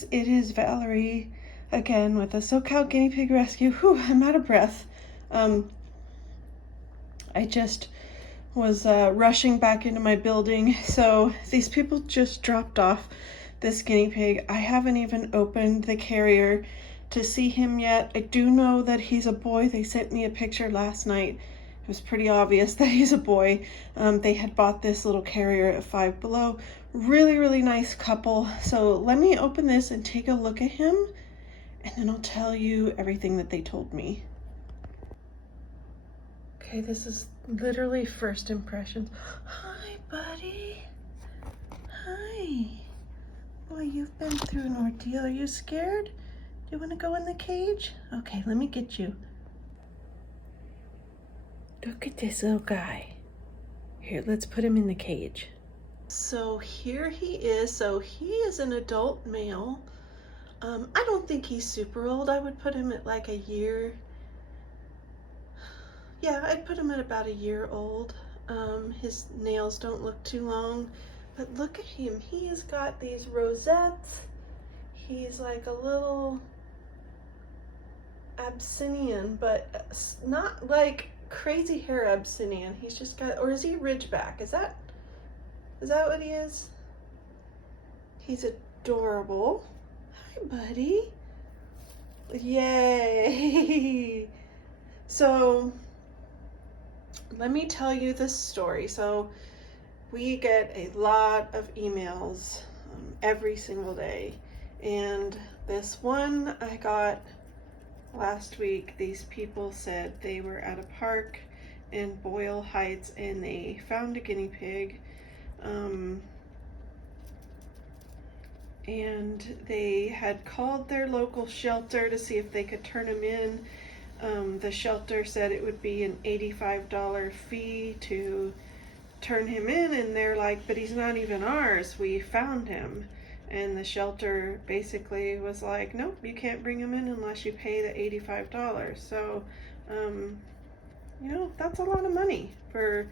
guys, it is Valerie again with the SoCal Guinea Pig Rescue. Whew, I'm out of breath. I just was rushing back into my building. So these people just dropped off this guinea pig. I haven't even opened the carrier to see him yet. I do know that he's a boy. They sent me a picture last night. It was pretty obvious that he's a boy. They had bought this little carrier at Five Below. Really, really nice couple. So let me open this and take a look at him, and then I'll tell you everything that they told me. Okay, this is literally first impressions. Hi, buddy. Hi. Boy, you've been through an ordeal. Are you scared? Do you want to go in the cage? Okay, let me get you. Look at this little guy. Here, let's put him in the cage. So here he is. So he is an adult male. I don't think he's super old. I would put him at like a year. Yeah, I'd put him at about a year old. His nails don't look too long, but look at him. He has got these rosettes. He's like a little Abyssinian, but not like crazy hair Abyssinian. He's just got, or is he Ridgeback? Is that what he is? He's adorable. Hi, buddy. Yay. So let me tell you this story. So we get a lot of emails every single day, and this one I got last week. These people said they were at a park in Boyle Heights and they found a guinea pig, and they had called their local shelter to see if they could turn him in. The shelter said it would be an $85 fee to turn him in, and they're like, but he's not even ours, we found him. And the shelter basically was like, nope, you can't bring him in unless you pay the $85. So you know, that's a lot of money for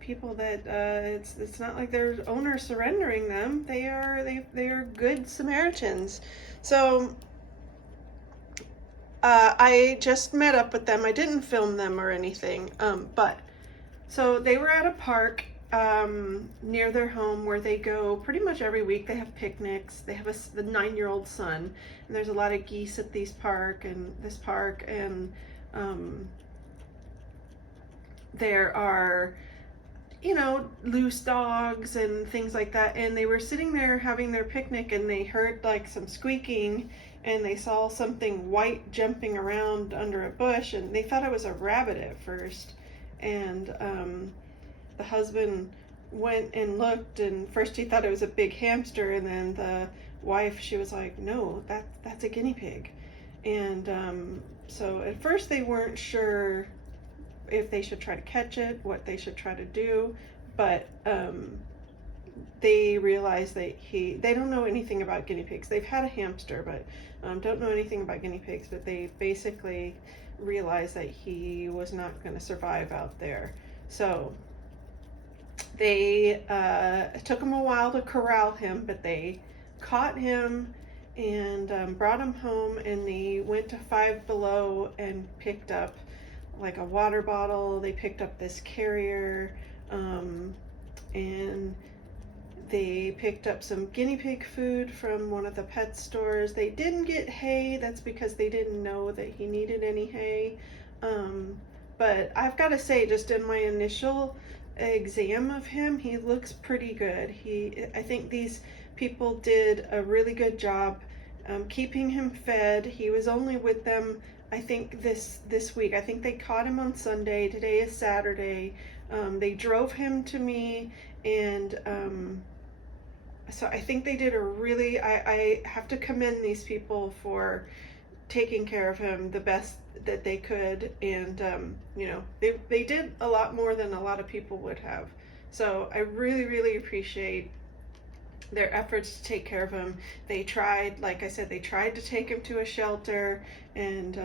people that it's not like their owner surrendering them. They are good Samaritans. So I just met up with them. I didn't film them or anything, but so they were at a park near their home where they go pretty much every week. They have picnics. They have the 9-year-old son, and there's a lot of geese at this park, and there are, you know, loose dogs and things like that. And they were sitting there having their picnic, and they heard like some squeaking, and they saw something white jumping around under a bush, and they thought it was a rabbit at first. And the husband went and looked, and first he thought it was a big hamster, and then the wife, she was like, no, that's a guinea pig. And so at first they weren't sure if they should try to catch it, what they should try to do, but they realized that they don't know anything about guinea pigs. They've had a hamster, but don't know anything about guinea pigs, but they basically realized that he was not going to survive out there. So they took him a while to corral him, but they caught him and brought him home, and they went to Five Below and picked up like a water bottle. They picked up this carrier, and they picked up some guinea pig food from one of the pet stores. They didn't get hay. That's because they didn't know that he needed any hay. But I've got to say, just in my initial exam of him, he looks pretty good. I think these people did a really good job keeping him fed. He was only with them, I think, this week. I think they caught him on Sunday. Today is Saturday. They drove him to me, and so I think they did I have to commend these people for taking care of him the best that they could. And you know, they did a lot more than a lot of people would have. So I really, really appreciate their efforts to take care of him. They tried, like I said, they tried to take him to a shelter, and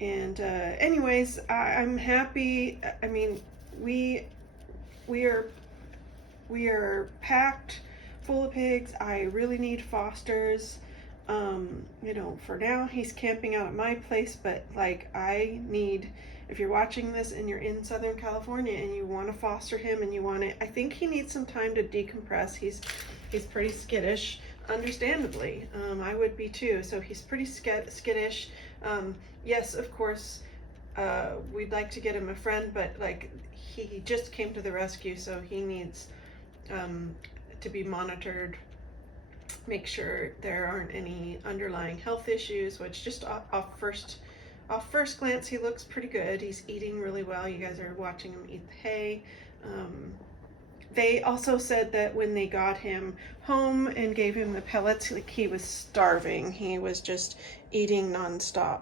anyways, I'm happy. I mean, we are packed full of pigs. I really need fosters. You know, for now he's camping out at my place, but like I need, if you're watching this and you're in Southern California and you want to foster him and you want to, I think he needs some time to decompress. He's pretty skittish, understandably. I would be too. So he's pretty skittish. Yes, of course, we'd like to get him a friend, but like he just came to the rescue, so he needs to be monitored, make sure there aren't any underlying health issues, which just off first glance he looks pretty good. He's eating really well. You guys are watching him eat the hay. They also said that when they got him home and gave him the pellets, like he was starving. He was just eating nonstop.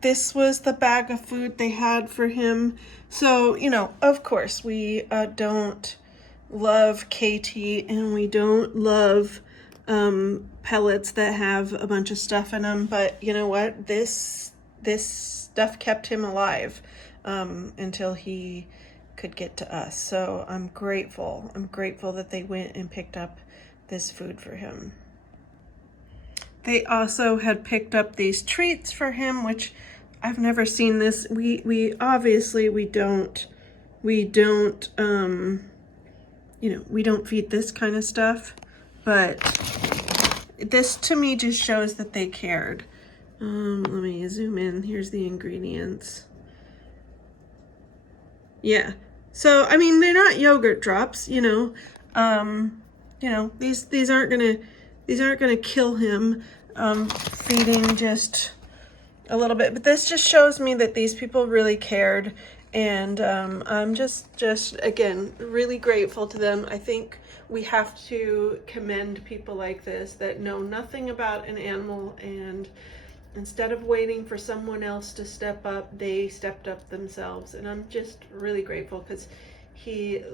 This was the bag of food they had for him. So, you know, of course, we don't love KT and we don't love pellets that have a bunch of stuff in them. But you know what? This stuff kept him alive until he could get to us. So I'm grateful. I'm grateful that they went and picked up this food for him. They also had picked up these treats for him, which I've never seen this. We obviously we don't you know, we don't feed this kind of stuff, but this to me just shows that they cared. Let me zoom in. Here's the ingredients. Yeah. So I mean, they're not yogurt drops, you know. You know, these aren't gonna kill him. Feeding just a little bit, but this just shows me that these people really cared, and I'm just again really grateful to them. I think we have to commend people like this that know nothing about an animal, and instead of waiting for someone else to step up, they stepped up themselves, and I'm just really grateful because he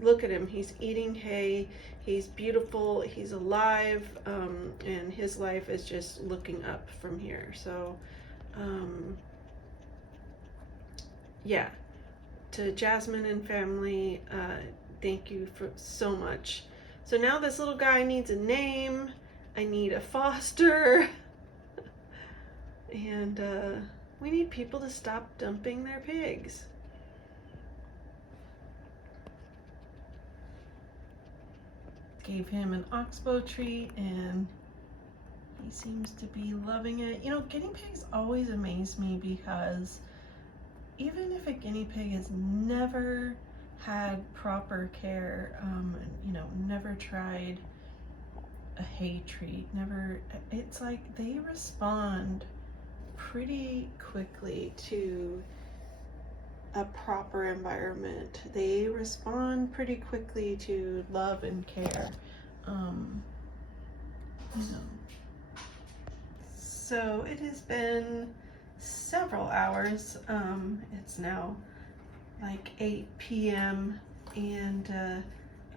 look at him, he's eating hay, he's beautiful, he's alive, and his life is just looking up from here. So yeah, to Jasmine and family, thank you for so much. So now this little guy needs a name, I need a foster, and we need people to stop dumping their pigs. Gave him an oxbow treat and he seems to be loving it. You know, guinea pigs always amaze me because even if a guinea pig has never had proper care, you know, never tried a hay treat, it's like they respond pretty quickly to a proper environment. They respond pretty quickly to love and care. You know. So it has been several hours. It's now like 8 p.m. and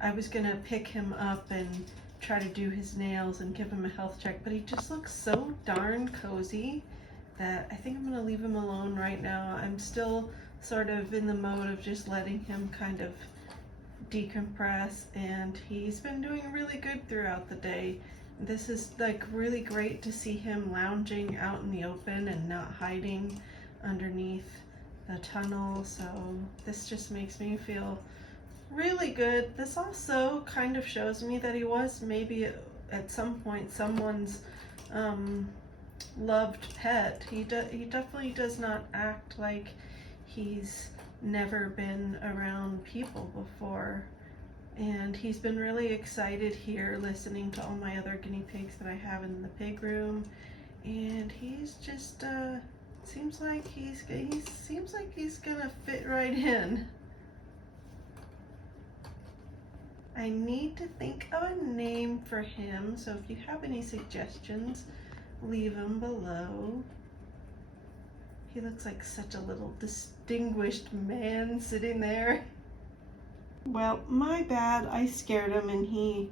I was gonna pick him up and try to do his nails and give him a health check, but he just looks so darn cozy that I think I'm gonna leave him alone right now. I'm still sort of in the mode of just letting him kind of decompress, and he's been doing really good throughout the day. This is like really great to see him lounging out in the open and not hiding underneath the tunnel. So this just makes me feel really good. This also kind of shows me that he was maybe at some point someone's loved pet. He definitely does not act like he's never been around people before, and he's been really excited here listening to all my other guinea pigs that I have in the pig room, and he's just seems like he's gonna fit right in. I need to think of a name for him, so if you have any suggestions, leave them below. He looks like such a little distinguished man sitting there. Well, my bad. I scared him and he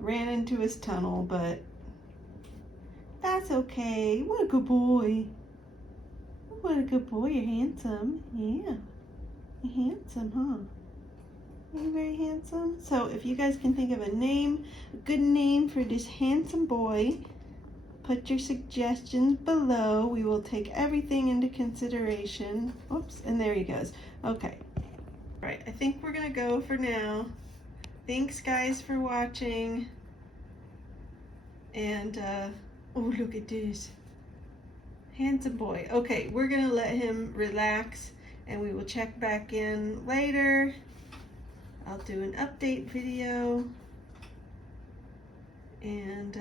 ran into his tunnel, but that's okay. What a good boy. What a good boy. You're handsome. Yeah. You're handsome, huh? Are you very handsome? So if you guys can think of a name, a good name for this handsome boy, put your suggestions below. We will take everything into consideration. Oops, and there he goes. Okay. All right, I think we're gonna go for now. Thanks guys for watching. And oh, look at this. Handsome boy. Okay, we're gonna let him relax and we will check back in later. I'll do an update video. And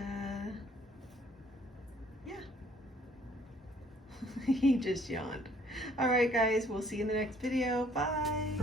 yeah. He just yawned. All right guys, we'll see you in the next video. Bye.